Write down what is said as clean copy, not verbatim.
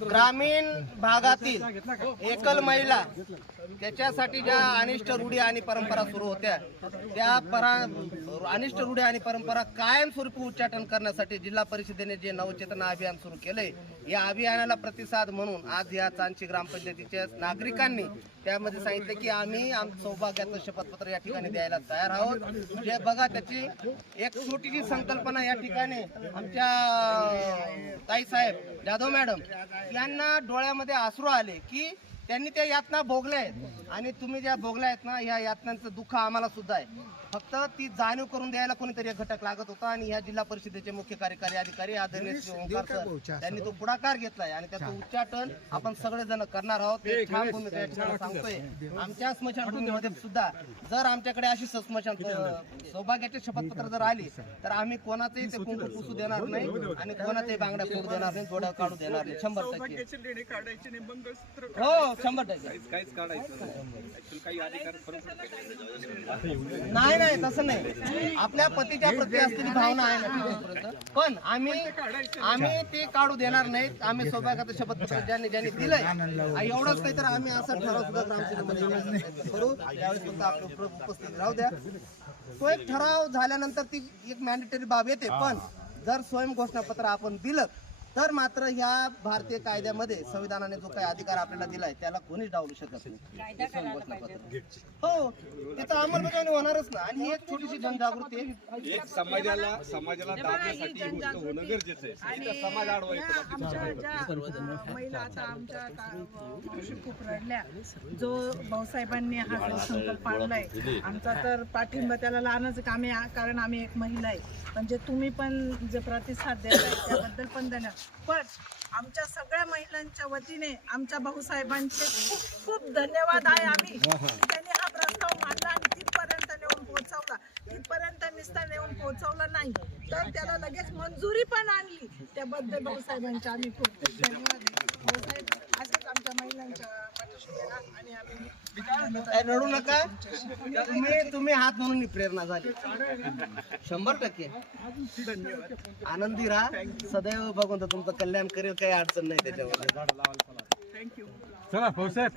ग्रामीण भागातील एकल महिला त्याच्यासाठी ज्या अनिष्ट रूढी आणि परंपरा सुरू होत्या त्या अनिष्ट रूढी आणि परंपरा कायमस्वरूपी उच्चाटन करण्यासाठी जिल्हा परिषदेने जे नवचेतना अभियान सुरू केले, या अभियानाला प्रतिसाद म्हणून आज या चांची ग्रामपंचायतीच्या नागरिकांनी त्यामध्ये सांगितले की आम्ही सौभाग्याचं शपथपत्र या ठिकाणी द्यायला तयार आहोत। जे बघा त्याची एक छोटीशी संकल्पना या ठिकाणी आमच्या ताईसाहेब जाधव मॅडम यांना डोळ्यामध्ये अश्रू आले की त्यांनी त्या यातना भोगल्या आहेत आणि तुम्ही ज्या भोगल्या आहेत ना, या यातनांचं दुःख आम्हाला सुद्धा आहे। फक्त ती जाणीव करून द्यायला कोणीतरी एक घटक लागत होता आणि ह्या जिल्हा परिषदेचे मुख्य कार्यकारी अधिकारी आदरणीय श्री ओंकार सर त्यांनी तो पुढाकार घेतलाय आणि त्याचं उच्चाटन आपण सगळेजण करणार आहोत। ते ठाम भूमिका या ठिकाणी सांगतोय। आमच्या स्मशानभूमीमध्ये सुद्धा जर आमच्याकडे अशी स्मशान सौभाग्याचे शपथपत्र जर आली तर आम्ही कोणाचंही ते कुंकू पुसू देणार नाही आणि कोणाचंही बांगड्या फोडू देणार नाही, जोड्या काढू देणार नाही। 100% हो 100% नाही तसं नाही। आपल्या पतीच्या प्रती असलेली भावना आहे ना, पण आम्ही ते काढू देणार नाहीत। आम्ही सौभाग्याचं शपथपत्र ज्यांनी दिलंय एवढंच काही तर आम्ही असं ठराव सुद्धा ग्रामसभेमध्ये करू। त्यावेळेस फक्त आपलं उपस्थित राहू द्या। तो एक ठराव झाल्यानंतर ती एक मॅन्डेटरी बाब येते, पण जर स्वयं घोषणापत्र आपण दिलं तर मात्र ह्या भारतीय कायद्यामध्ये संविधानाने जो काही अधिकार आपल्याला दिलाय त्याला कोणीच डावलू शकत नाही। हो, त्याचा अंमलबजावणी होणारच ना। आणि ही एक छोटीशी जनजागृती आहे। एक समाजाला दाबण्यासाठी ही गोष्ट होणं गरजेचं आहे। समाज महिला आता आमच्या खूप रडल्या। जो भाऊसाहेबांनी हा संकल्प आणलाय आमचा तर पाठिंबा त्याला लहानच कामे, कारण आम्ही एक महिला आहे। म्हणजे तुम्ही पण जे प्रतिसाद देताय त्याबद्दल पण धन्यवाद। पण आमच्या सगळ्या महिलांच्या वतीने आमच्या भाऊसाहेबांचे खूप खूप धन्यवाद आहे। आम्ही त्यांनी हा प्रस्ताव मांडला आणि तिथपर्यंत नेऊन पोहोचवला। तिथपर्यंत निस्ता नेऊन पोहोचवला नाही तर त्याला लगेच मंजुरी पण आणली। त्याबद्दल भाऊसाहेबांचे आम्ही खूप खूप धन्यवाद। भाऊसाहेब असंच आमच्या महिलांच्या पाठीशी गेला आणि आम्ही रडू नका। तुम्ही हात म्हणून प्रेरणा झाली। 100% आनंदी राहा। सदैव भगवंत तुमचं कल्याण करेल, काही अडचण नाही त्याच्यावर। थँक्यू। चला भाऊसाहेब।